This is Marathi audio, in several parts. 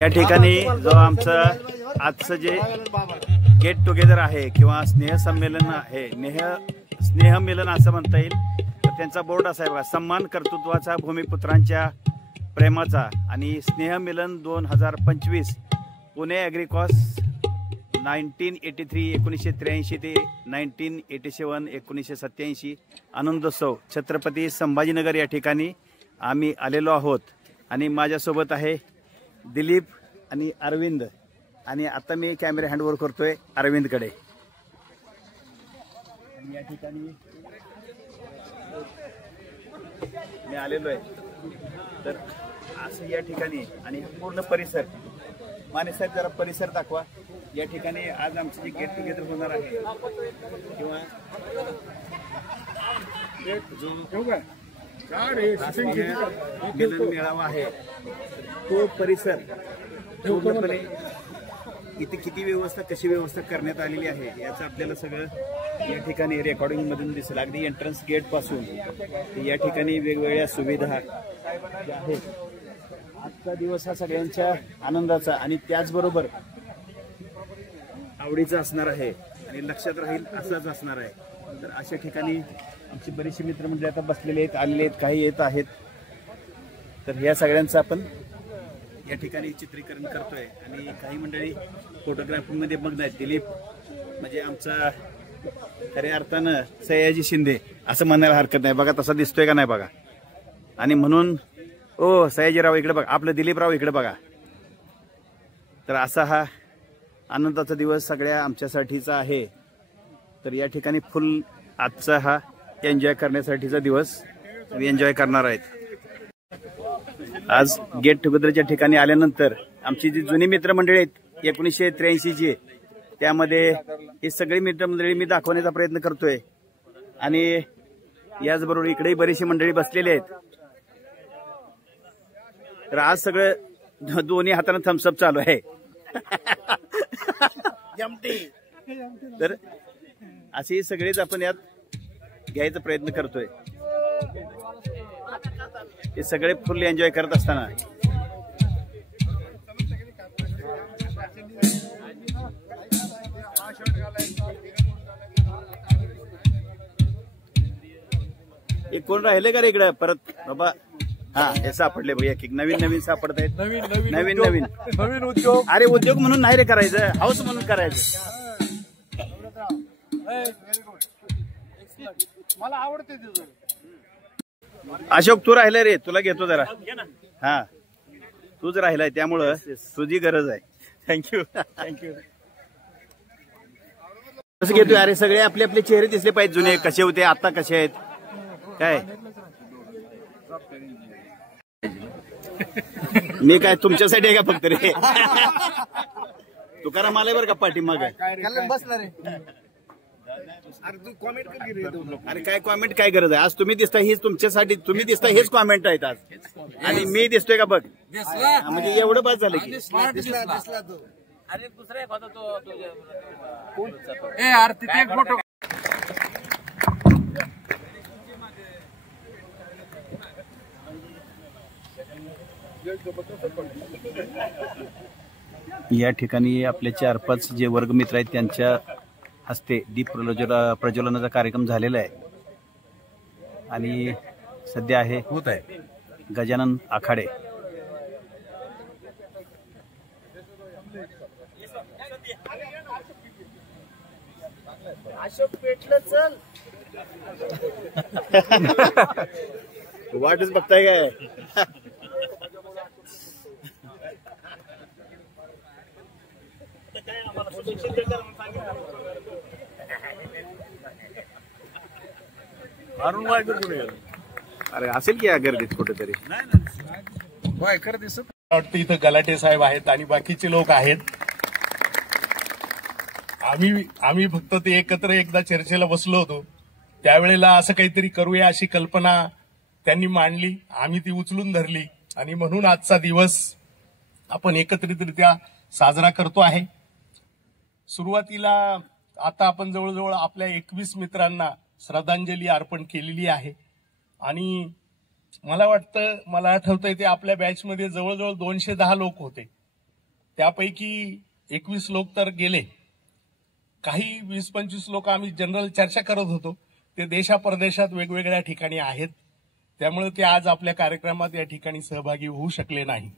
या ठिकाणी जो आमचं आजचं जे गेट टुगेदर आहे किंवा स्नेहसंमेलन आहे, स्नेहमेलन असं म्हणता येईल, तर त्यांचा बोर्ड असा आहे बघा, सन्मान कर्तृत्वाचा भूमिपुत्रांच्या प्रेमाचा आणि स्नेहमेलन 2025 पुणे ॲग्रिकॉस 1983 1983 ते 1987 1987 आनंदोत्सव छत्रपती संभाजीनगर या ठिकाणी आम्ही आलेलो आहोत. आणि माझ्यासोबत आहे दिलीप आणि अरविंद. आणि आता मी कॅमेरा हँडओव्हर करतोय अरविंदकडे. या ठिकाणी मी आलेलो आहे. तर असं या ठिकाणी आणि पूर्ण परिसर, माने साहेब जरा परिसर दाखवा. या ठिकाणी आज आमचं जे गेट टुगेदर होणार आहे किंवा मिलन मेळावा आहे, तो परिसर पूर्णपणे इथे किती व्यवस्था, कशी व्यवस्था करण्यात आलेली आहे याचं आपल्याला सगळं या ठिकाणी रेकॉर्डिंग मधून दिसेल. अगदी एंट्रन्स गेट पासून या ठिकाणी वेगवेगळ्या सुविधा ज्या आहेत. आजचा दिवस हा सगळ्यांच्या आनंदाचा आणि त्याचबरोबर आवडीचा असणार आहे आणि लक्षात राहील असाच असणार आहे. तर अशा ठिकाणी आमची बरीचशी मित्रमंडळी आता बसलेले आहेत, आलेले आहेत, काही येत आहेत. तर या सगळ्यांचं आपण या ठिकाणी चित्रीकरण करतोय आणि काही मंडळी फोटोग्राफीमध्ये मग्न आहेत. दिलीप म्हणजे आमचा खऱ्या अर्थानं सयाजी शिंदे असं म्हणायला हरकत नाही. बघा तसा दिसतोय का नाही बघा. आणि म्हणून ओ सयाजीराव इकडे बघा, आपलं दिलीपराव इकडे बघा. तर असा हा आनंदाचा दिवस सगळ्या आमच्यासाठीचा आहे. तर या ठिकाणी फुल आजचा हा एन्जॉय करण्यासाठीचा दिवस एन्जॉय करणार आहेत. आज गेट टुगेदरच्या ठिकाणी आल्यानंतर आमची जी जुनी मित्रमंडळी आहेत 1983 ची, त्यामध्ये ही सगळी मित्रमंडळी मी दाखवण्याचा प्रयत्न करतोय. आणि याचबरोबर इकडेही बरीचशी मंडळी बसलेली आहेत. तर आज सगळं दोन्ही हाताने थम्सअप चालू आहे. तर असे सगळेच आपण यात घ्यायचा प्रयत्न करतोय. हे सगळे फुल एन्जॉय करत असताना एक कोण राहिले का रे इकडे परत बाबा. हा हे सापडले बघ, एक नवीन नवीन सापडत आहेत. नवीन नवीन उद्योग. अरे उद्योग म्हणून नाही रे करायचं, हाऊस म्हणून करायचं. मला आवडते तुझं. अशोक तू राहिलाय रे, तुला घेतो जरा. हा तूच राहिलाय त्यामुळं तुझी गरज आहे. Thank you thank you. कसं घेतोय? अरे सगळे आपले आपले चेहरे दिसले पाहिजे, जुने कसे होते आता कसे आहेत काय. मी काय तुमच्यासाठी आहे का फक्त रे. तुकाराम आलाय बरं का पाठीमाग बसणार रे. अरे काय कॉमेंट काय गरज आहे. आज तुम्ही दिसता हेच तुमच्यासाठी, तुम्ही दिसता हेच कॉमेंट आहेत आज. आणि मी दिसतोय का बघ, म्हणजे एवढं बस झालं की. आणि दुसरा एक होता तो फोटो. या ठिकाणी आपले 4-5 जे वर्गमित्र आहेत त्यांच्या हस्ते दीप प्रज्वलनाचा कार्यक्रम झालेला आहे. आणि सध्या आहे होत आहे गजानन आखाडे. अशोक पेटलं चल. वाटच बघताय काय. अरे असेल की या गर्दीत कुठेतरी. वाटतं इथं गलाटे साहेब आहेत आणि बाकीचे लोक आहेत. आम्ही फक्त ते एकत्र एकदा चर्चेला बसलो होतो, त्यावेळेला असं काहीतरी करूया अशी कल्पना त्यांनी मांडली. आम्ही ती उचलून धरली आणि म्हणून आजचा दिवस आपण एकत्रितरित्या साजरा करतो आहे. सुरुवातीला आता आपण जवळजवळ आपल्या 21 मित्रांना श्रद्धांजली अर्पण केलेली आहे. आणि मला वाटतं, मला आठवतंय ते आपल्या बॅचमध्ये जवळजवळ 210 लोक होते. त्यापैकी 21 लोक तर गेले. काही 20-25 लोक आम्ही जनरल चर्चा करत होतो, ते देशापरदेशात वेगवेगळ्या ठिकाणी आहेत. त्यामुळे ते आज आपल्या कार्यक्रमात या ठिकाणी सहभागी होऊ शकले नाही.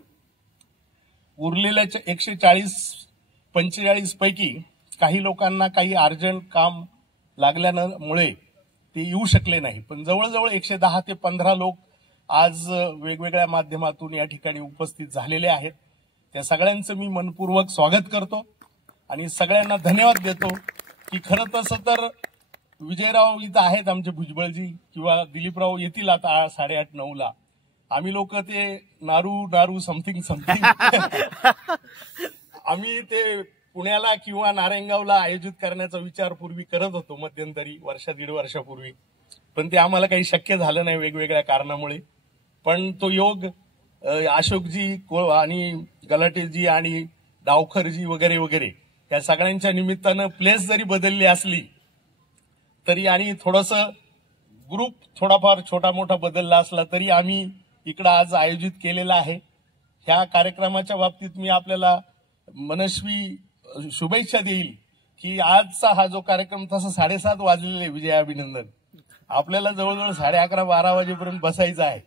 उरलेल्या 140-45 पैकी काही लोकांना काही अर्जंट काम लागल्यामुळे ते येऊ शकले नाही. पण जवळजवळ 110 ते 15 लोक आज वेगवेगळ्या माध्यमातून या ठिकाणी उपस्थित झालेले आहेत. त्या सगळ्यांचं मी मनपूर्वक स्वागत करतो आणि सगळ्यांना धन्यवाद देतो. की खरं तसं तर विजयराव इथं आहेत आमचे भुजबळजी किंवा दिलीपराव येतील आता 8:30-9ला. आम्ही लोक ते नारू समथिंग आम्ही ते पुण्याला किंवा नारायणगावला आयोजित करण्याचा विचार पूर्वी करत होतो मध्यंतरी 1-1.5 वर्षापूर्वी. पण ते आम्हाला काही शक्य झालं नाही वेगवेगळ्या कारणामुळे. पण तो योग अशोकजी आणि गलाटेजी आणि डावखरजी वगैरे वगैरे या सगळ्यांच्या निमित्तानं प्लेस जरी बदलली असली तरी आणि थोडंसं ग्रुप थोडाफार छोटा मोठा बदलला असला तरी आम्ही इकडं आज आयोजित केलेला आहे. ह्या कार्यक्रमाच्या बाबतीत मी आपल्याला मनस्वी शुभेच्छा देईल की आजचा हा जो कार्यक्रम तसा 7:30 वाजलेले विजय अभिनंदन, आपल्याला जवळजवळ 11:30-12 वाजेपर्यंत बसायचं आहे.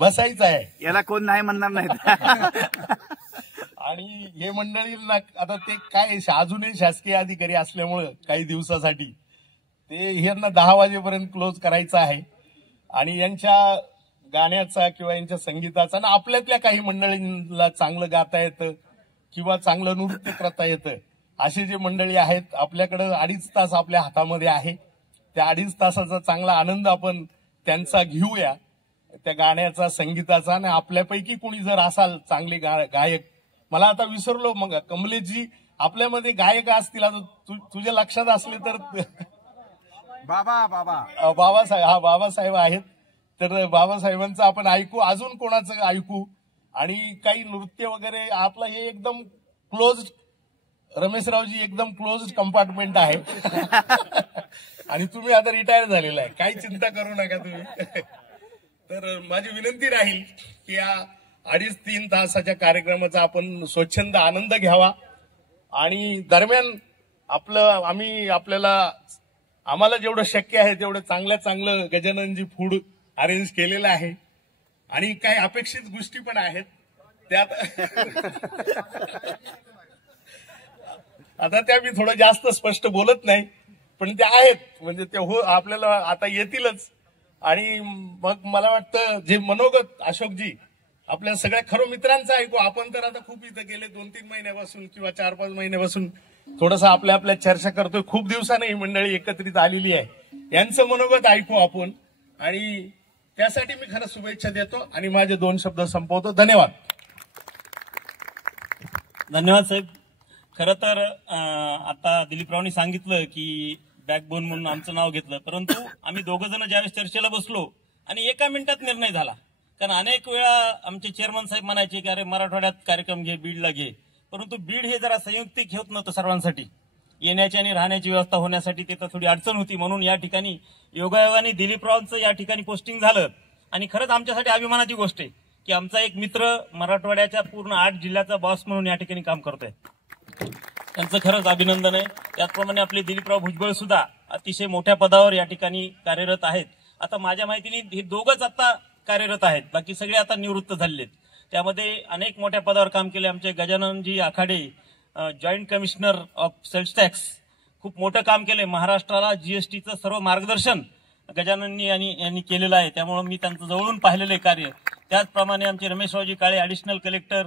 बसायचं आहे, याला कोण नाही म्हणणार नाही. आणि हे मंडळींना आता ते काय अजूनही शासकीय अधिकारी असल्यामुळं काही दिवसासाठी ते यांना 10 वाजेपर्यंत क्लोज करायचं आहे. आणि यांच्या गाण्याचा किंवा यांच्या संगीताचा आणि आपल्यातल्या काही मंडळींना चांगलं गाता येतं किंवा चांगलं नृत्य करता येतं असे जे मंडळी आहेत आपल्याकडं 2.5 तास आपल्या हातामध्ये आहे. त्या 2.5 तासाचा चांगला आनंद आपण त्यांचा घेऊया, त्या गाण्याचा संगीताचा. आणि आपल्यापैकी कोणी जर असाल चांगले गायक, मला आता विसरलो मग कमलेशजी आपल्यामध्ये गायक असतील आता तुझ्या लक्षात असले तर बाबासाहेब आहेत तर बाबासाहेबांचं आपण ऐकू, अजून कोणाचं ऐकू. आणि काही नृत्य वगैरे आपलं हे एकदम क्लोज, रमेशरावजी एकदम क्लोज कंपार्टमेंट आहे. आणि तुम्ही आता रिटायर झालेला आहे, काही चिंता करू नका तुम्ही. तर माझी विनंती राहील की या 2.5-3 तासाच्या कार्यक्रमाचा आपण स्वच्छंद आनंद घ्यावा. आणि दरम्यान आम्हाला जेवढं शक्य आहे तेवढं चांगलं गजाननजी फूड अरेंज केलेलं आहे. आणि काही अपेक्षित गोष्टी पण आहेत त्यात. आता त्या मी थोडं जास्त स्पष्ट बोलत नाही, पण त्या आहेत म्हणजे ते आपल्याला आता येतीलच. आणि मग मला वाटतं जे मनोगत अशोकजी आपल्या सगळ्या खरं मित्रांचं ऐकू. आपण तर आता खूप इथं गेले 2-3 महिन्यापासून किंवा 4-5 महिन्यापासून थोडंसं आपल्या चर्चा करतोय. खूप दिवसाने ही मंडळी एकत्रित आलेली आहे, यांचं मनोगत ऐकू आपण. आणि त्यासाठी मी खरं शुभेच्छा देतो आणि माझे 2 शब्द संपवतो. धन्यवाद. धन्यवाद साहेब. खरं तर आता दिलीपरावनी सांगितलं की बॅकबोन म्हणून आमचं नाव घेतलं, परंतु आम्ही दोघं जण ज्यावेळेस चर्चेला बसलो आणि 1 मिनिटात निर्णय झाला. कारण अनेक वेळा आमचे चेअरमन साहेब म्हणायचे की अरे मराठवाड्यात कार्यक्रम घे, बीडला घे, परंतु बीड हे जरा संयुक्तिक होत नव्हतं सर्वांसाठी. येण्याची आणि राहण्याची व्यवस्था होण्यासाठी तिथं थोडी अडचण होती. म्हणून या ठिकाणी योगायोगाने दिलीपरावांचं या ठिकाणी पोस्टिंग झालं. आणि खरंच आमच्यासाठी अभिमानाची गोष्ट आहे की आमचा एक मित्र मराठवाड्याच्या पूर्ण 8 जिल्ह्याचा बॉस म्हणून या ठिकाणी काम करतोय. त्यांचं खरंच अभिनंदन आहे. त्याचप्रमाणे आपले दिलीपराव भुजबळ सुद्धा अतिशय मोठ्या पदावर या ठिकाणी कार्यरत आहेत. आता माझ्या माहितीने हे दोघंच आता कार्यरत आहेत, बाकी सगळे आता निवृत्त झालेत. त्यामध्ये अनेक मोठ्या पदावर काम केले. आमचे Gajananji Akhade joint commissioner of sales tax, खूप मोठं काम केलंय. महाराष्ट्राला जीएसटीचं सर्व मार्गदर्शन गजानननी यांनी केलेलं आहे. त्यामुळे मी त्यांचं जवळून पाहिलेलं कार्य. त्याचप्रमाणे आमचे रमेशरावजी काळे ॲडिशनल कलेक्टर,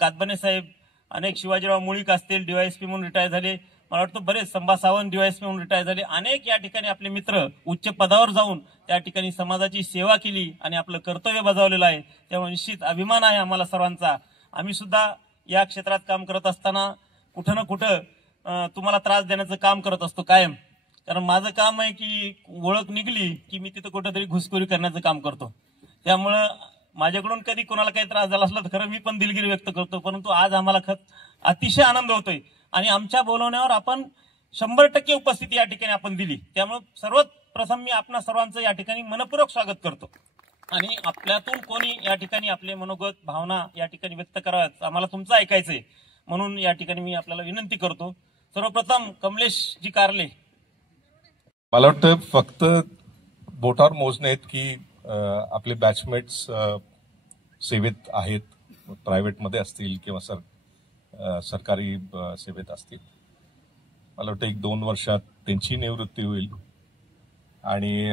कातबने साहेब, अनेक शिवाजीराव मुळीक असतील डीवायएसपी म्हणून रिटायर झाले. मला वाटतं बरेच संभा सावंत डीवायएसपी म्हणून रिटायर झाले. अनेक या ठिकाणी आपले मित्र उच्च पदावर जाऊन त्या ठिकाणी समाजाची सेवा केली आणि आपलं कर्तव्य बजावलेलं आहे. त्यामुळे निश्चित अभिमान आहे आम्हाला सर्वांचा. आम्ही सुद्धा या क्षेत्रात काम करत असताना कुठं ना कुठं तुम्हाला त्रास देण्याचं काम करत असतो कायम. कारण माझं काम आहे की ओळख निघली की मी तिथं कुठंतरी घुसखोरी करण्याचं काम करतो. त्यामुळं माझ्याकडून कधी कोणाला काही त्रास झाला असला तर खरं मी पण दिलगिरी व्यक्त करतो. परंतु आज आम्हाला अतिशय आनंद होतोय आणि आमच्या बोलवण्यावर आपण 100% उपस्थिती या ठिकाणी आपण दिली. त्यामुळे सर्वात प्रथम मी आपणा सर्वांचं या ठिकाणी मनपूर्वक स्वागत करतो. आणि आपल्यातून कोणी या ठिकाणी आपले मनोगत भावना या ठिकाणी व्यक्त कराव्यात, आम्हाला तुमचं ऐकायचंय, म्हणून या ठिकाणी मी आपल्याला विनंती करतो. सर्वप्रथम कमलेशजी कारले. मला वाटतं फक्त बोटावर मोजणे आहेत की आपले बॅचमेट्स सेवेत आहेत, प्रायव्हेटमध्ये असतील किंवा सरकारी सेवेत असतील. मला वाटतं 1-2 वर्षात त्यांची निवृत्ती होईल आणि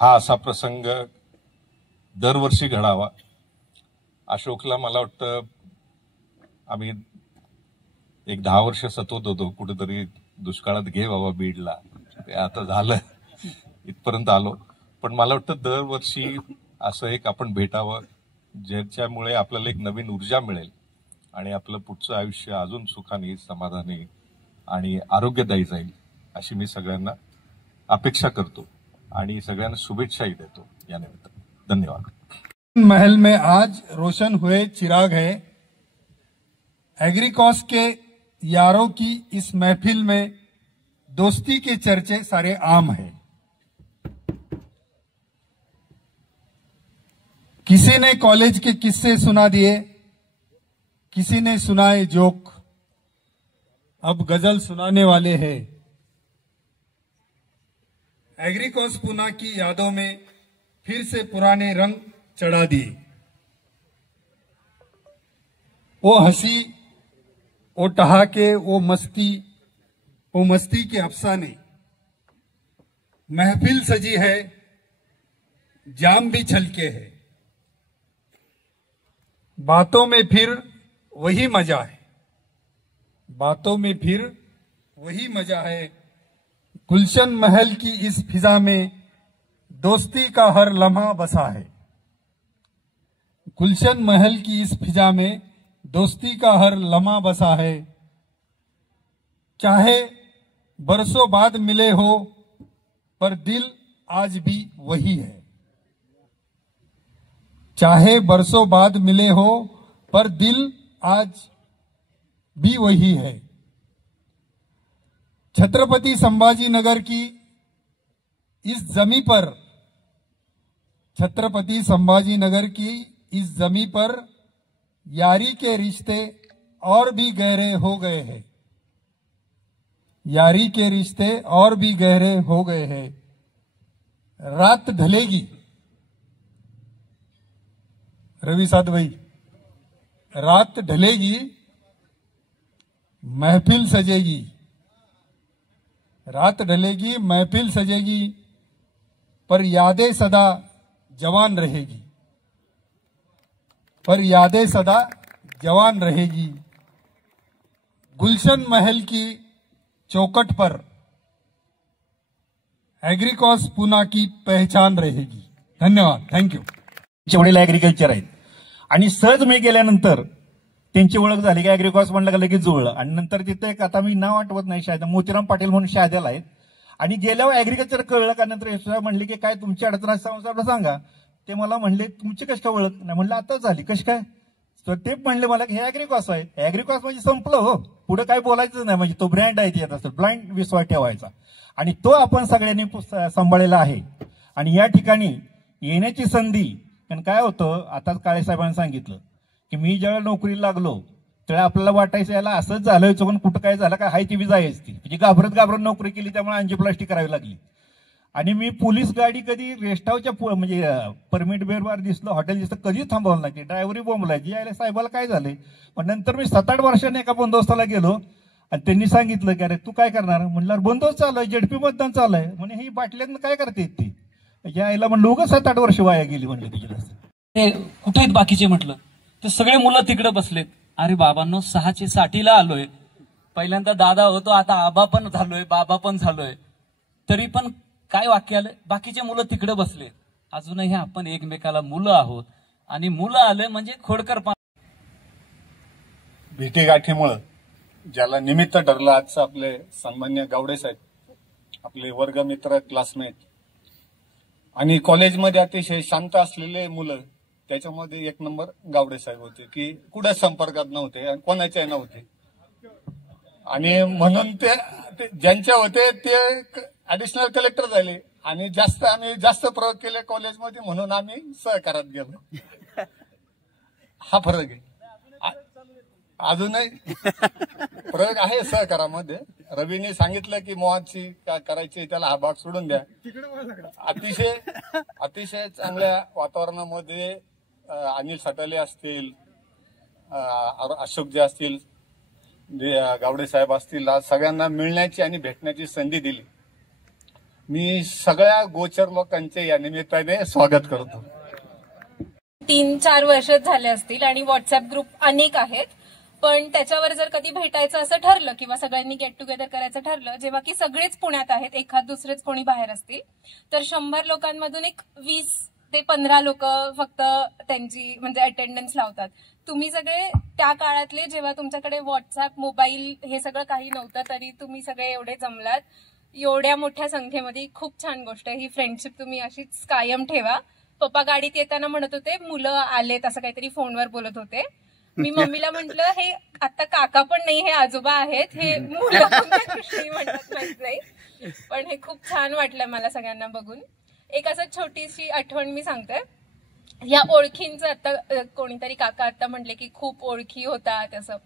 हा असा प्रसंग दरवर्षी घडावा. अशोकला मला वाटतं आम्ही 10 वर्ष सतवत होतो, कुठेतरी दुष्काळात घे बाबा बीडला, ते आता झालं, इथपर्यंत आलो. पण मला वाटतं दरवर्षी असं एक आपण भेटावं ज्याच्यामुळे आपल्याला एक नवीन ऊर्जा मिळेल आणि आपलं पुढचं आयुष्य अजून सुखाने, समाधानी आणि आरोग्यदायी जाईल अशी मी सगळ्यांना अपेक्षा करतो आणि सगळ्यांना शुभेच्छाही देतो या निमित्ताने. धन्यवाद. महल में आज रोशन हुए चिराग है. एग्रीकॉस के यारों की इस महफिल में दोस्ती के चर्चे सारे आम हैं. किसी ने कॉलेज के किस्से सुना दिए, किसी ने सुनाए जोक, अब गजल सुनाने वाले हैं. एग्रीकॉस पुना की यादों में फिर से पुराने रंग चढ़ा दिए. वो हंसी, वो ठहाके, वो मस्ती के अफसाने. महफिल सजी है, जाम भी छलके है. बातों में फिर वही मजा है, बातों में फिर वही मजा है. गुलशन महल की इस फिजा में दोस्ती का हर लम्हा बसा है. गुलशन महल की इस फिजा में दोस्ती का हर लम्हा बसा है. चाहे बरसों बाद मिले हो पर दिल आज भी वही है. चाहे बरसों बाद मिले हो पर दिल आज भी वही है. छत्रपति संभाजीनगर की इस जमी पर, छत्रपति संभाजीनगर की इस जमी पर यारी के रिश्ते और भी गहरे हो गए हैं. यारी के रिश्ते और भी गहरे हो गए हैं. रात ढलेगी, रवि साध भाई, रात ढलेगी, महफिल सजेगी. रात ढलेगी, महफिल सजेगी, पर यादें सदा जवान रहेगी. पर यादें सदा जवान रहेगी. गुलशन महल की चौखट पर एग्रीकॉस पुना की पहचान रहेगी. धन्यवाद. थँक्यू. त्यांचे वडील ऍग्रिकल्चर आहेत आणि सहज मी गेल्यानंतर त्यांची ओळख झाली की ऍग्रिकॉस म्हणलं का लगेच जुळलं. आणि नंतर तिथे एक, आता मी नाव आठवत नाही, शायद मोतीराम पाटील म्हणून शाद्याला आहेत. आणि गेल्यावर ऍग्रिकल्चर कळलं का नंतर यशोदा म्हणली की काय तुमची अडचण असं सांगा. ते मला म्हणले तुमची कशी काय ओळख नाही, म्हणलं आता झाली. कशी काय? तर ते म्हणले मला की हे ऍग्रिकॉस आहे. ऍग्रिकॉस म्हणजे संपलं हो, पुढे काय बोलायचं नाही, म्हणजे तो ब्रँड आहे त्यात असं ब्लाइंड विश्वास ठेवायचा आणि तो आपण सगळ्यांनी सांभाळलेला आहे. आणि या ठिकाणी येण्याची संधी, कारण काय होतं, आता काळे साहेबांनी सांगितलं की मी ज्यावेळेला नोकरीला लागलो त्यावेळेला आपल्याला वाटायचं याला असंच झालं, पण कुठं काय झालं काय हाय ती बी जायच ती, म्हणजे घाबरत नोकरी केली, त्यामुळे अंजिओप्लास्टी करावी लागली. आणि मी पोलीस गाडी कधी रेस्ट हाऊसच्या म्हणजे परमिट बेरवर दिसलं, हॉटेल दिसलं, कधी थांबवलं नाही. ड्रायव्हरी बोंबलायची, यायला साहेबाला काय झालंय. पण नंतर मी 7-8 वर्षांनी एका बंदोबस्ताला गेलो आणि त्यांनी सांगितलं की अरे तू काय करणार, म्हणलं बंदोबस्त चालू आहे, जेडपी मतदान चालू आहे. म्हणजे ही बाटल्यानं काय करते ती, यायला म्हणलं उगाच 7-8 वर्ष वाया गेली म्हणलं तिच्या. ते कुठे आहेत बाकीचे म्हटलं तर सगळे मुलं तिकडे बसलेत. अरे बाबांनो 660ला आलोय, पहिल्यांदा दादा होतो, आता आबा पण झालोय, बाबा पण झालोय, तरी पण काय वाक्य आलं, बाकीचे मुलं तिकडे बसलेत. अजूनही आपण एकमेकाला मुलं आहोत आणि मुलं आले म्हणजे खोडकर. भेटीगाठीमुळं ज्याला निमित्त ठरलं आजचं आपले सन्मान्य गावडे साहेब, आपले वर्गमित्र, क्लासमेट आणि कॉलेजमध्ये अतिशय शांत असलेले मुलं, त्याच्यामध्ये 1 नंबर गावडे साहेब होते की कुठे संपर्कात नव्हते आणि कोणाच्या नव्हते. आणि म्हणून ते ज्यांच्या होते ते ऍडिशनल कलेक्टर झाले. आणि आम्ही जास्त प्रयोग केले कॉलेजमध्ये म्हणून आम्ही सहकारात गेलो. हा फरक आहे. अजूनही प्रयोग आहे सहकारामध्ये. रवीने सांगितलं की मोहाची काय करायची, त्याला हा भाग सोडून द्या. अतिशय चांगल्या वातावरणामध्ये अनिल साटले असतील, अशोकजी असतील, गावडे साहेब असतील, आज सगळ्यांना मिळण्याची आणि भेटण्याची संधी दिली. मी सगळ्या गोचर लोकांचे या निमित्ताने स्वागत करतो. 3-4 वर्ष झाले असतील आणि व्हॉट्सअप ग्रुप अनेक आहेत, पण त्याच्यावर जर कधी भेटायचं असं ठरलं किंवा सगळ्यांनी गेट टुगेदर करायचं ठरलं, जेव्हा की सगळेच पुण्यात आहेत, एखाद दुसरेच कोणी बाहेर असतील, तर 100 लोकांमधून एक 20 ते 15 लोक फक्त त्यांची म्हणजे अटेंडन्स लावतात. तुम्ही सगळे त्या काळातले, जेव्हा तुमच्याकडे व्हॉट्सअप, मोबाईल हे सगळं काही नव्हतं, तरी तुम्ही सगळे एवढे जमलात एवढ्या मोठ्या संख्येमध्ये. खूप छान गोष्ट आहे ही. फ्रेंडशिप तुम्ही अशीच कायम ठेवा. पप्पा गाडीत येताना म्हणत होते मुलं आलेत, असं काहीतरी फोनवर बोलत होते. मी मम्मीला म्हटलं हे आता काका पण नाही, हे आजोबा आहेत, हे मुलं म्हणतात माहित नाही. पण हे खूप छान वाटलं मला सगळ्यांना बघून. एक असं छोटीशी आठवण मी सांगते. या ओळखींचं आता कोणीतरी काका आता म्हटले की खूप ओळखी होतात असं.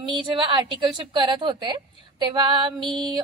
मी जेव्हा आर्टिकलशिप करत होते तेव्हा मी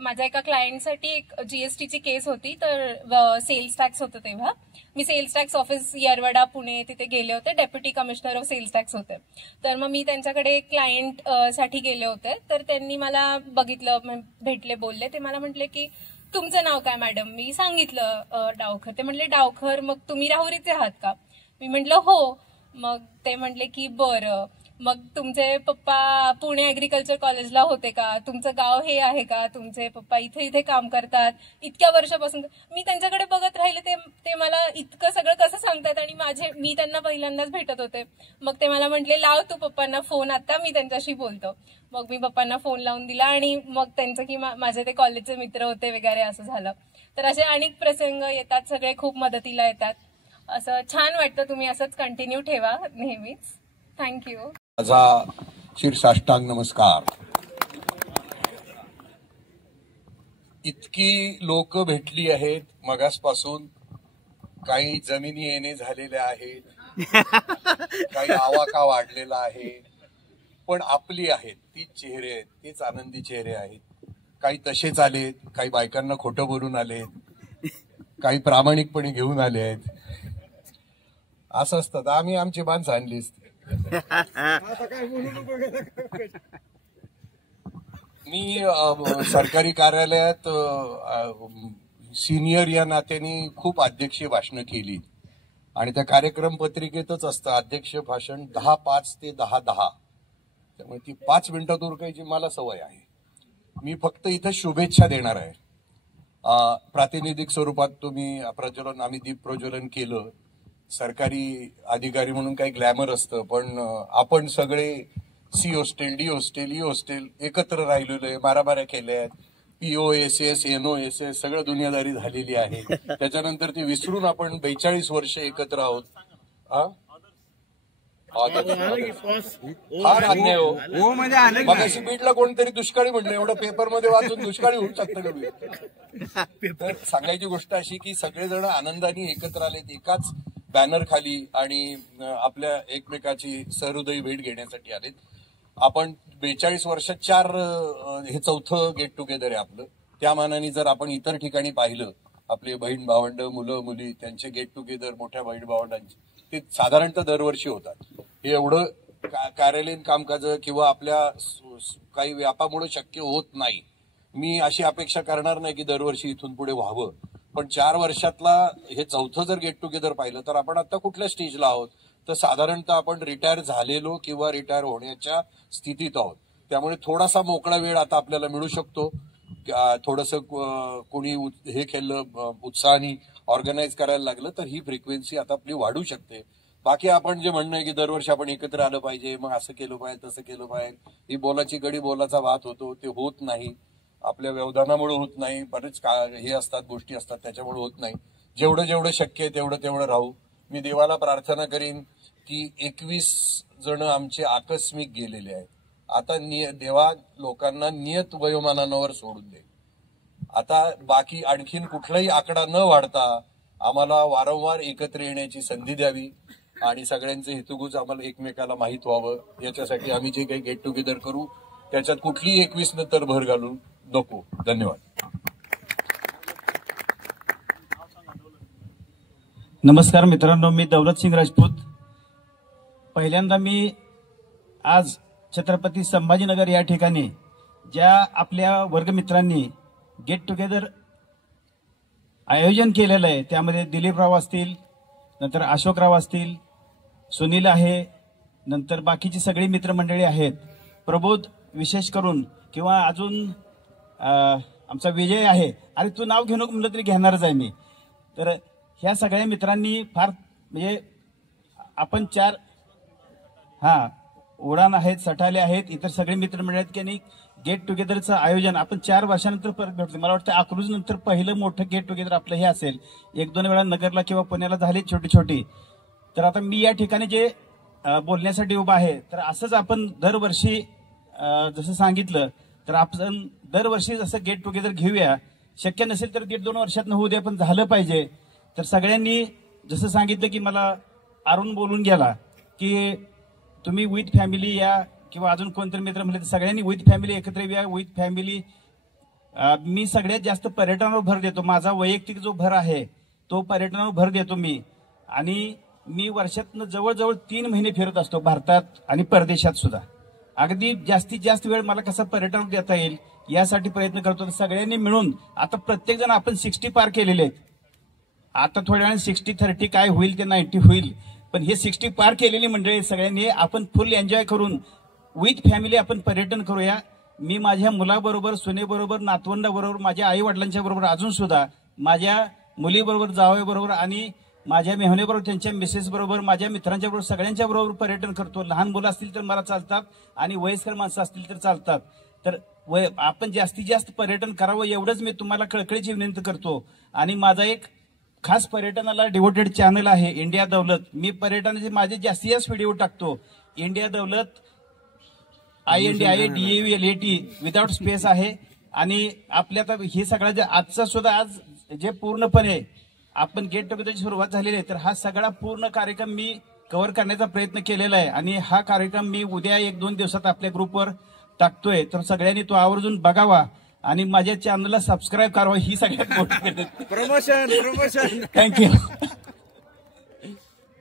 माझ्या एका क्लायंटसाठी एक जीएसटीची केस होती, तर सेल्स टॅक्स होतं. तेव्हा मी sales tax office Yerawada Pune तिथे गेले होते. Deputy commissioner of sales tax होते. तर मग मी त्यांच्याकडे क्लायंट साठी गेले होते. तर त्यांनी मला बघितलं, भेटले, बोलले. ते मला म्हटले की तुमचं नाव काय मॅडम? मी सांगितलं डावखर. ते म्हटले डावखर, मग तुम्ही राहुरीचे आहात का? मी म्हटलं हो. मग ते म्हटले की बरं, मग तुमचे पप्पा पुणे ऍग्रिकल्चर कॉलेजला होते का? तुमचं गाव हे आहे का? तुमचे पप्पा इथे इथे काम करतात इतक्या वर्षापासून? मी त्यांच्याकडे बघत राहिले. ते मला इतकं सगळं कसं सांगतात आणि मी त्यांना पहिल्यांदाच भेटत होते. मग ते मला म्हटले लाव तू पप्पांना फोन, आता मी त्यांच्याशी बोलतो. मग मी पप्पांना फोन लावून दिला आणि मग त्यांचं की माझे ते कॉलेजचे मित्र होते वगैरे असं झालं. तर असे अनेक प्रसंग येतात, सगळे खूप मदतीला येतात. असं छान वाटतं. तुम्ही असंच कंटिन्यू ठेवा नेहमीच. थँक्यू. माझा शिरसाष्टांग नमस्कार. इतकी लोक भेटली आहेत मगासपासून. काही जमिनी येणे झालेल्या आहेत, काही आवाका वाढलेला आहे, पण आपली आहेत तीच चेहरे आहेत, तीच आनंदी चेहरे आहेत. काही तसेच आलेत, काही बायकांना खोटं बोलून आलेत, काही प्रामाणिकपणे घेऊन आले आहेत. असं असतं. आम्ही आमची माणसं आणली असते. मी सरकारी कार्यालयात सिनियर या नात्याने खूप अध्यक्षीय भाषणं केली आणि त्या कार्यक्रम पत्रिकेतच असतं अध्यक्ष भाषण 10-5 ते 10-10. त्यामुळे ती 5 मिनिटात उरकायची मला सवय आहे. मी फक्त इथं शुभेच्छा देणार आहे. प्रातिनिधिक स्वरूपात तुम्ही आम्ही दीप प्रज्वलन केलं. सरकारी अधिकारी म्हणून काही ग्लॅमर असतं, पण आपण सगळे C hostel, D hostel, E hostel एकत्र राहिलेलो आहे, मारामाऱ्या केल्या आहेत. POSS, NOSS सगळं दुनियादारी झालेली आहे. त्याच्यानंतर ते विसरून आपण 42 वर्ष एकत्र आहोत. फार अन्याय हो. मग अशी बीडला कोणतरी दुष्काळी म्हटलं, एवढं पेपरमध्ये वाचून दुष्काळी होऊ शकतं का? तर सांगायची गोष्ट अशी की सगळेजण आनंदाने एकत्र आलेत एकाच बॅनर खाली आणि आपल्या एकमेकाची सहृदयी भेट घेण्यासाठी आलेत. आपण 42 वर्षात 4 हे 4थं गेट टुगेदर आहे आपलं. त्या मानाने जर आपण इतर ठिकाणी पाहिलं, आपले बहीण भावंड, मुलं मुली त्यांचे गेट टुगेदर, मोठ्या बहीण भावंडांचे, ते साधारणतः दरवर्षी होतात. हे एवढं कार्यालयीन कामकाज किंवा आपल्या काही व्यापामुळे शक्य होत नाही. मी अशी अपेक्षा करणार नाही की दरवर्षी इथून पुढे व्हावं, पण 4 वर्षातला हे 4थं जर गेट टुगेदर पाहिलं तर आपण आता कुठल्या स्टेजला आहोत? तर साधारणतः आपण रिटायर झालेलो किंवा रिटायर होण्याच्या स्थितीत आहोत. त्यामुळे थोडासा मोकळा वेळ आता आपल्याला मिळू शकतो. थोडंसं कोणी हे केलं, उत्साहाने ऑर्गनाईज करायला लागलं तर ही फ्रिक्वेन्सी आता आपली वाढू शकते. बाकी आपण जे म्हणणं आहे की दरवर्षी आपण एकत्र आलं पाहिजे, मग असं केलं पाहिजे, तसं केलं पाहिजे, ही बोलाची गडी बोलाचा वाद होतो, ते होत नाही. आपल्या व्यवधानामुळे होत नाही. बरेच हे असतात, गोष्टी असतात, त्याच्यामुळे होत नाही. जेवढं जेवढं शक्य आहे तेवढं राहू. मी देवाला प्रार्थना करीन की 21 जण आमचे आकस्मिक गेलेले आहेत. आता देवा लोकांना नियत वयोमानांवर सोडून दे. आता बाकी आणखीन कुठलाही आकडा न वाढता आम्हाला वारंवार एकत्र येण्याची संधी द्यावी आणि सगळ्यांचे हेतुगुज आम्हाला एकमेकाला माहीत व्हावं याच्यासाठी आम्ही जे काही गेट टुगेदर करू त्याच्यात कुठलीही 21 नंतर भर घालू नको. धन्यवाद. नमस्कार मित्रांनो, मी दौलत सिंग राजपूत. पहिल्यांदा मी आज छत्रपती संभाजीनगर या ठिकाणी ज्या आपल्या वर्गमित्रांनी गेट टुगेदर आयोजन केलेलं आहे त्यामध्ये दिलीपराव असतील, नंतर अशोकराव असतील, सुनील आहे, नंतर बाकीची सगळी मित्रमंडळी आहेत, प्रबोध विशेष करून किंवा अजून आमचा विजय आहे. अरे तू नाव घेऊ नको म्हणलं तरी घेणारच आहे मी. तर ह्या सगळ्या मित्रांनी फार म्हणजे आपण उडान आहेत, सठाले आहेत, इतर सगळे मित्रमंडळ आहेत की नाही. गेट टुगेदरचं आयोजन आपण 4 वर्षानंतर परत भेटतो. मला वाटतं अकलूज नंतर पहिलं मोठं गेट टुगेदर आपलं हे असेल. 1-2 वेळा नगरला किंवा पुण्याला झाली छोटी छोटी. तर आता मी या ठिकाणी जे बोलण्यासाठी उभा आहे तर असंच आपण दरवर्षी जसं सांगितलं तर आपण दरवर्षी जसं गेट टुगेदर घेऊया. शक्य नसेल तर 1.5-2 वर्षात होऊ द्या पण झालं पाहिजे. तर सगळ्यांनी जसं सांगितलं की मला अरुण बोलून गेला की तुम्ही विथ फॅमिली या किंवा अजून कोणतरी मित्र म्हणले तर सगळ्यांनी विथ फॅमिली एकत्र या. विथ फॅमिली मी सगळ्यात जास्त पर्यटनावर भर देतो. माझा वैयक्तिक जो भर आहे तो पर्यटनावर भर देतो मी. आणि मी वर्षातनं जवळजवळ 3 महिने फिरत असतो भारतात आणि परदेशात सुद्धा. अगदी जास्तीत जास्त वेळ मला कसा पर्यटनावर देता येईल यासाठी प्रयत्न करतो. सगळ्यांनी मिळून आता प्रत्येक जण आपण 60 पार केलेले आहेत. आता थोड्या वेळाने 60-30 काय होईल ते 90 होईल. पण हे 60 पार केलेली मंडळी सगळ्यांनी आपण फुल एन्जॉय करून विथ फॅमिली आपण पर्यटन करूया. मी माझ्या मुलाबरोबर, सुनेबरोबर, नातवंडाबरोबर, माझ्या आई वडिलांच्या बरोबर, अजून सुद्धा माझ्या मुलीबरोबर, जावयाबरोबर आणि माझ्या मेहनेबरोबर, त्यांच्या मिसेस बरोबर, माझ्या मित्रांच्या बरोबर, सगळ्यांच्या बरोबर पर्यटन करतो. लहान मुलं असतील तर मला चालतात आणि वयस्कर माणसं असतील तर चालतात. तर आपण जास्तीत जास्त पर्यटन करावं एवढंच मी तुम्हाला कळकळीची विनंती करतो. आणि माझा एक खास पर्यटनाला डिवोटेड चॅनल आहे इंडिया दौलत. मी पर्यटनाचे माझे जास्तीत जास्त व्हिडिओ टाकतो. इंडिया दौलत INDIADAVLAT विदाउट स्पेस आहे. आणि आपल्या आता हे सगळं आजचा सुद्धा आज जे पूर्णपणे आपण गेट टुगेदरची सुरुवात झालेली आहे तर हा सगळा पूर्ण कार्यक्रम मी कव्हर करण्याचा प्रयत्न केलेला आहे. आणि हा कार्यक्रम मी उद्या 1-2 दिवसात आपल्या ग्रुपवर टाकतोय. तर सगळ्यांनी तो आवर्जून बघावा आणि माझ्या चॅनलला सबस्क्राईब करावा ही सगळ्यात मोठी प्रमोशन. थँक्यू.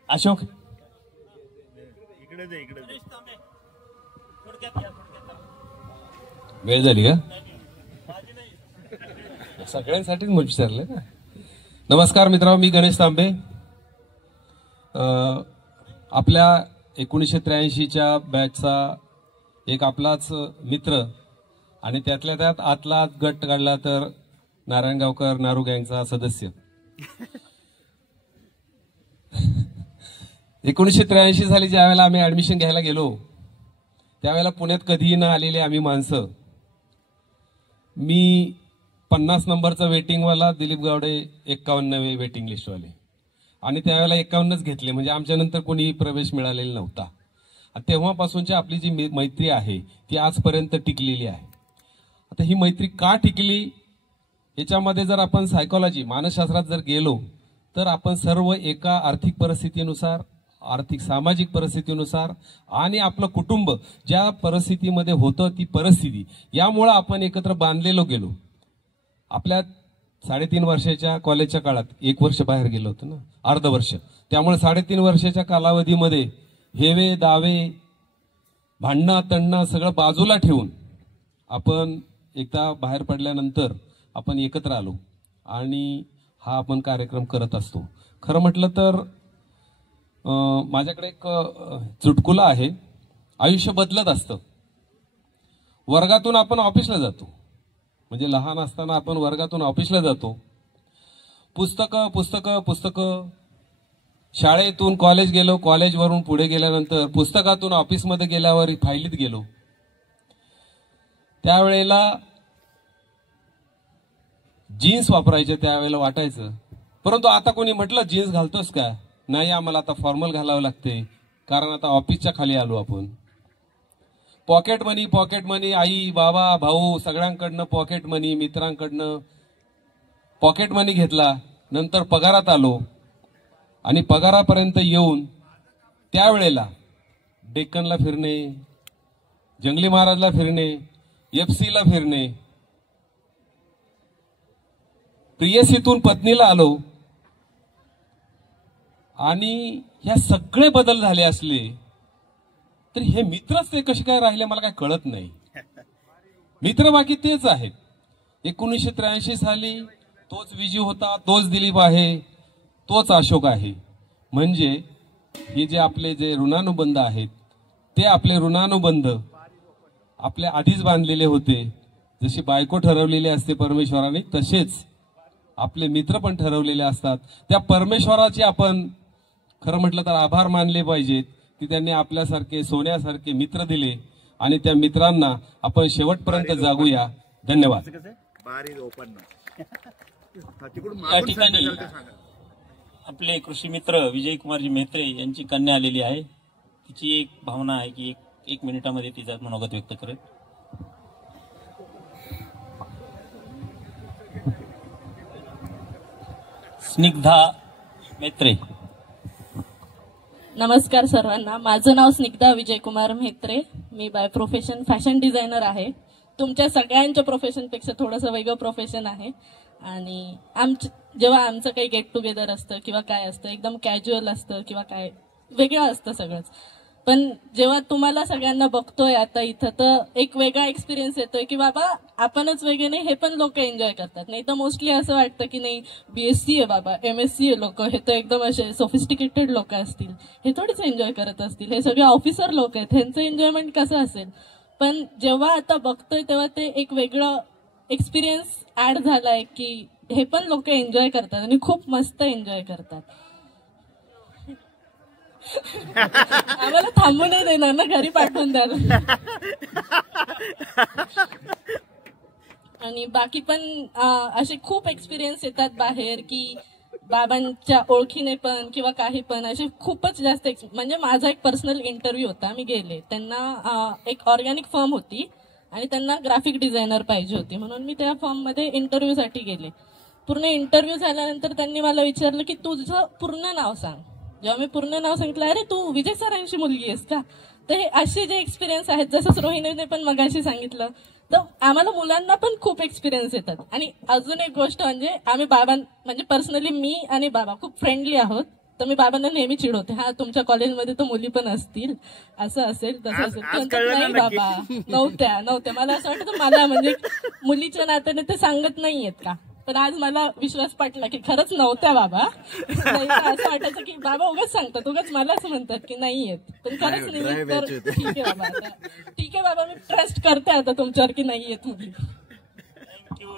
अशोक वेळ झाली का? सगळ्यांसाठीच विचारलं ना. नमस्कार मित्रांनो, मी गणेश तांबे. आपल्या 1983च्या बॅचचा एक आपलाच मित्र आणि त्यातल्या त्यात आतला गट काढला तर नारायणगावकर नारू गँगचा सदस्य. 1983 साली ज्या वेळेला आम्ही ऍडमिशन घ्यायला गेलो त्यावेळेला पुण्यात कधीही न आलेले आम्ही माणसं. मी 50 नंबरचा वेटिंगवाला, दिलीप गावडे 51 वेटिंग लिस्टवाले. आणि त्यावेळेला 51च घेतले म्हणजे आमच्यानंतर कोणी प्रवेश मिळालेला नव्हता. तेव्हापासूनची आपली जी मैत्री आहे ती आजपर्यंत टिकलेली आहे. आता ही मैत्री का टिकली याच्यामध्ये जर आपण सायकोलॉजी मानसशास्त्रात जर गेलो तर आपण सर्व एका आर्थिक परिस्थितीनुसार, आर्थिक सामाजिक परिस्थितीनुसार आणि आपलं कुटुंब ज्या परिस्थितीमध्ये होतं ती परिस्थिती यामुळे आपण एकत्र बांधलेलो गेलो. आपल्या 3.5 वर्षाच्या कॉलेजच्या काळात 1 वर्ष बाहेर गेलो होतो ना, अर्ध वर्ष. त्यामुळे 3.5 वर्षाच्या कालावधीमध्ये हेवे दावे, भांडणं तंडणं सगळं बाजूला ठेवून आपण एकदा बाहेर पडल्यानंतर आपण एकत्र आलो आणि हा आपण कार्यक्रम करत असतो. खरं म्हटलं तर माझ्याकडे एक चुटकुला आहे. आयुष्य बदलत असतं. वर्गातून आपण ऑफिसला जातो, म्हणजे लहान असताना आपण वर्गातून ऑफिसला जातो. पुस्तकं पुस्तकं पुस्तकं. शाळेतून कॉलेज गेलो, कॉलेजवरून पुढे गेल्यानंतर पुस्तकातून ऑफिसमध्ये गेल्यावर फायलीत गेलो. त्यावेळेला जीन्स वापरायचे त्यावेळेला वाटायचं. परंतु आता कोणी म्हटलं जीन्स घालतोस का? नाही, आम्हाला आता फॉर्मल घालावं लागते कारण आता ऑफिसच्या खाली आलो आपण. पॉकेट मनी, आई बाबा भाऊ सगळ्यांकडनं पॉकेट मनी, मित्रांकडनं पॉकेट मनी घेतला, नंतर पगारात आलो आणि पगारापर्यंत येऊन त्यावेळेला डेक्कनला फिरणे, जंगली महाराजला फिरणे, FC ला फिरणे, प्रियसीतून पत्नीला आलो आणि ह्या सगळे बदल झाले असले तर हे मित्रच ते कसे काय राहिले मला काय कळत नाही. मित्र बाकी तेच आहेत. 1983 साली तोच विजू होता, तोच दिलीप आहे, तोच अशोक आहे. म्हणजे हे जे आपले जे ऋणानुबंध आहेत ते आपले ऋणानुबंध आपल्या आधीच बांधलेले होते. जशी बायको ठरवलेली असते परमेश्वराने, तसेच आपले मित्र पण ठरवलेले असतात. त्या परमेश्वराचे आपण खरं म्हटलं तर आभार मानले पाहिजेत की त्यांनी आपल्यासारखे सोन्यासारखे मित्र दिले आणि त्या मित्रांना आपण शेवटपर्यंत जागूया. धन्यवाद. या ठिकाणी आपले कृषी मित्र विजयकुमारजी मेहत्रे यांची कन्या आलेली आहे. तिची एक भावना आहे की एक मिनिटामध्ये तिचा मनोगत व्यक्त करेल. स्निग्धा मेत्रे. नमस्कार सर्वांना. माझं नाव स्निग्धा विजयकुमार मेहत्रे. मी बाय प्रोफेशन फॅशन डिझायनर आहे. तुमच्या सगळ्यांच्या प्रोफेशनपेक्षा थोडंसं वेगळं प्रोफेशन आहे. आणि जेव्हा आमचं काही गेट टुगेदर असतं किंवा काय असतं एकदम कॅज्युअल असतं किंवा काय वेगळं असतं सगळंच. पण जेव्हा तुम्हाला सगळ्यांना बघतोय आता इथं तर एक वेगळा एक्सपिरियन्स येतोय की बाबा आपणच वेगळे नाही, हे पण लोक एन्जॉय करतात. नाही तर मोस्टली असं वाटतं की नाही BSc आहे बाबा, MSc आहे लोक, हे तर एकदम असे सोफिस्टिकेटेड लोक असतील, हे थोडीच एन्जॉय करत असतील, हे सगळे ऑफिसर लोक आहेत, ह्यांचं एन्जॉयमेंट कसं असेल. पण जेव्हा आता बघतोय तेव्हा ते एक वेगळं एक्सपिरियन्स ऍड झालाय की हे पण लोक एन्जॉय करतात आणि खूप मस्त एन्जॉय करतात. आम्हाला थांबू नाही देणार ना, घरी पाठवून द्याल. आणि बाकी पण असे खूप एक्सपिरियन्स येतात बाहेर की बाबांच्या ओळखीने पण किंवा काही पण असे खूपच जास्त म्हणजे माझा एक पर्सनल इंटरव्ह्यू होता. मी गेले, त्यांना एक ऑर्गॅनिक फर्म होती आणि त्यांना ग्राफिक डिझायनर पाहिजे होती म्हणून मी त्या फर्ममध्ये इंटरव्ह्यूसाठी गेले. पूर्ण इंटरव्ह्यू झाल्यानंतर त्यांनी मला विचारलं की तुझं पूर्ण नाव सांग. जेव्हा मी पूर्ण नाव सांगितलं, अरे तू विजय सरांची मुलगी आहेस का. तर हे असे जे एक्सपिरियन्स आहेत, जसंच रोहिणीने पण मगाशी सांगितलं, तर आम्हाला मुलांना पण खूप एक्सपिरियन्स येतात. आणि अजून एक गोष्ट म्हणजे आम्ही म्हणजे पर्सनली मी आणि बाबा खूप फ्रेंडली आहोत. तर मी बाबांना नेहमी चिडवते, हा तुमच्या कॉलेजमध्ये तर मुली पण असतील, असं असेल तसं असेल. नाही बाबा, नव्हत्या. मला असं वाटतं मला म्हणजे मुलीच्या नात्याने ते सांगत नाहीयेत का. पण आज मला विश्वास पटला की खरंच नव्हत्या बाबा. असं वाटायचं की बाबा उगाच सांगतात, उगाच मलाच म्हणतात की नाहीयेत, पण खरंच नाही. तर ठीक आहे बाबा, मी ट्रस्ट करते आता तुमच्यावर की नाहीयेत मुली.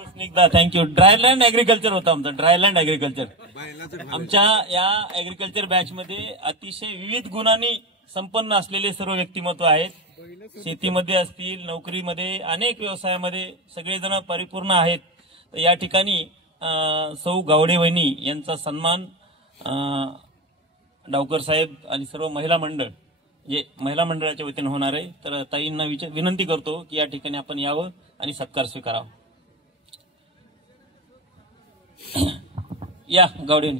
स्निग्धा, थँक्यू. ड्रायलँड ऍग्रिकल्चर होतं आमचं, ड्रायलँड ऍग्रिकल्चर. आमच्या या ऍग्रिकल्चर बॅच मध्ये अतिशय विविध गुणांनी संपन्न असलेले सर्व व्यक्तिमत्व आहेत. शेतीमध्ये असतील, नोकरीमध्ये, अनेक व्यवसायामध्ये सगळेजण परिपूर्ण आहेत. या ठिकाणी सौ गावडे वहिनी यांचा सन्मान डावकर साहेब आणि सर्व महिला मंडळ जे महिला मंडळाच्या वतीने होणार आहे. तर ताईंना विनंती करतो की या ठिकाणी आपण यावं आणि सत्कार स्वीकारावा. या गावडे.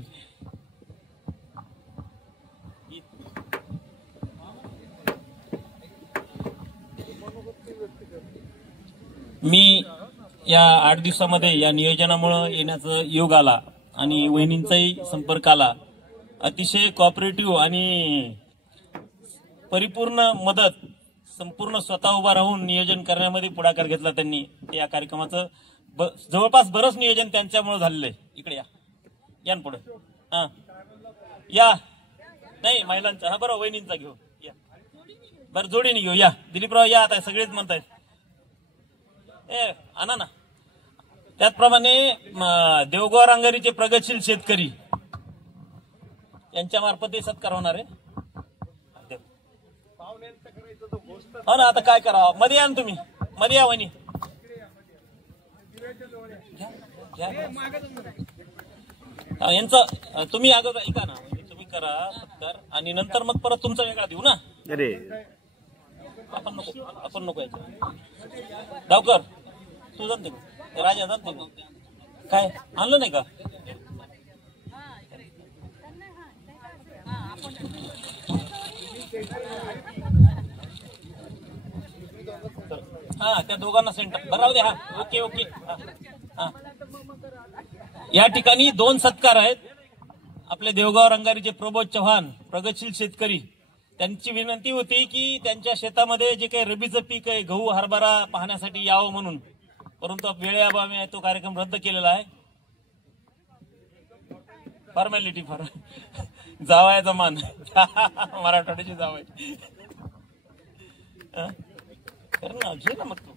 मी या 8 दिवसामध्ये या नियोजनामुळे येण्याचं योग आला आणि वहिनींचाही संपर्क आला. अतिशय कॉपरेटिव्ह आणि परिपूर्ण मदत, संपूर्ण स्वतः उभा राहून नियोजन करण्यामध्ये पुढाकार घेतला त्यांनी. या कार्यक्रमाचं जवळपास बरंच नियोजन त्यांच्यामुळे झालेलं आहे. इकडे या पुढे. हा या, नाही महिलांचा, हा बरोबर, वहिनींचा घेऊ या, बरं जोडीने घेऊ या. दिलीपराव या, आता सगळेच म्हणतायत आणा ना. त्याचप्रमाणे देवगाव रांगारीचे प्रगतशील शेतकरी यांच्या मार्फत सत्कार होणार आहे. हो ना, आता काय करावं. मध्ये या ना तुम्ही, मध्ये या वहिनी. यांचं तुम्ही अगोदर ऐका ना, तुम्ही करा सत्कार आणि नंतर मग परत तुमचा वेगळा देऊ ना. अरे आपण नको यायचं. डावकर तू जाणते, राजा जाणते. काय आणलं नाही का? हा, त्या दोघांना सेंटर बरं राहू दे. हा, ओके ओके. हा, या ठिकाणी 2 सत्कार आहेत. आपले देवगाव रंगारीचे प्रबोध चव्हाण, प्रगतशील शेतकरी, त्यांची विनंती होती की त्यांच्या शेतामध्ये जे काही रबीचं पीक आहे, गहू हरभरा पाहण्यासाठी यावं म्हणून, परंतु वेळेअभावी तो कार्यक्रम रद्द केलेला आहे. फॉर्मॅलिटी फार जावायचा मान मराठवाड्याची जावाय कर ना, घे ना मग तू.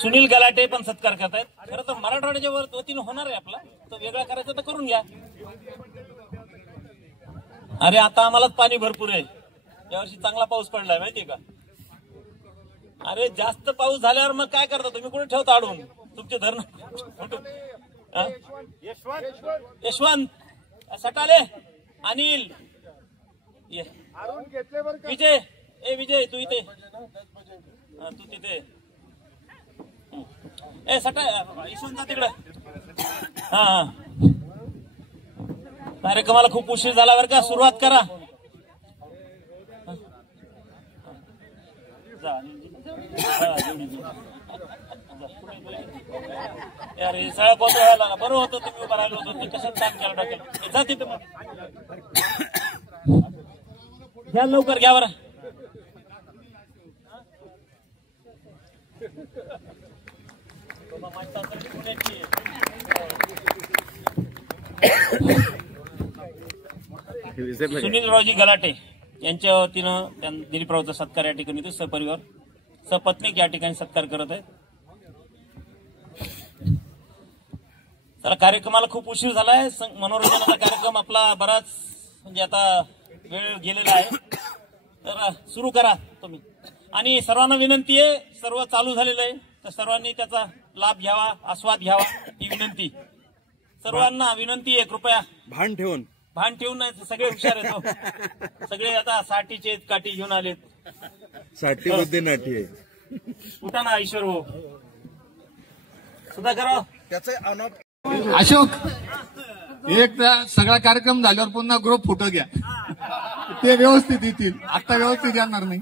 सुनील गलाटे पण सत्कार करतायत. खरं तर मराठवाड्याच्या वतीनं होणार आहे आपला, तो वेगळा करायचा तर करून घ्या. अरे आता आम्हालाच पाणी भरपूर आहे, यावर्षी चांगला पाऊस पडलाय माहितीये का. अरे जास्त पाऊस झाल्यावर मग काय करता तुम्ही, कुठे ठेवता अडून तुमचे धरण. यशवंत सटाले, अनिल, विजय, ए विजय तू इथे, तू तिथे, ए सटा यशवंत तिकडे. हा हा, कार्यक्रमाला खूप उशीर झाला बरं का, सुरुवात करा. यार हे सगळं कोणतं व्हायला बरं होतं, तुम्ही उभं राहिलो होतो, कशात काम केलं डोक्याला. जा तिथे मग घ्या, लवकर घ्या बरं. सुनीलरावजी गलाटे यांच्या वतीनं दिलीपरावचा सत्कार या ठिकाणी होतो. सपरिवार सपत्नीक या ठिकाणी सत्कार करत आहेत. तर कार्यक्रमाला खूप उशीर झालाय. मनोरंजनाचा कार्यक्रम आपला बराच म्हणजे आता वेळ गेलेला आहे, तर सुरू करा तुम्ही. आणि सर्वांना विनंती आहे, सर्व चालू झालेलं आहे, तर सर्वांनी त्याचा लाभ घ्यावा, आस्वाद घ्यावा ही विनंती. सर्वांना विनंती आहे, कृपया भान ठेवून नाही, सगळे हुशार आहेत. सगळे आता साठीचे काठी घेऊन आलेत. साठी बुद्धी नाठी आहे. उठा ना ईश्वर हो, सुधाकरराव त्याचं अशोक, एक सगळा कार्यक्रम झाल्यावर पुन्हा ग्रुप फोटो घ्या, ते व्यवस्थित येतील. आता व्यवस्थित येणार नाही.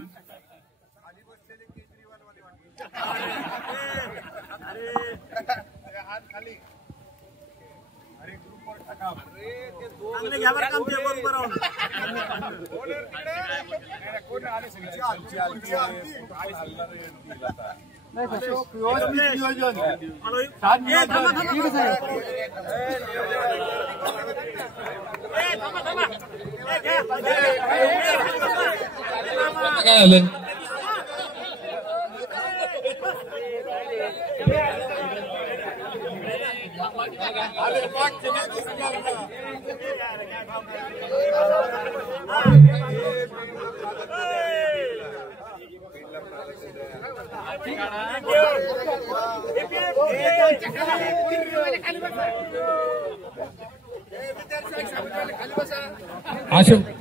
काय आलं अशोक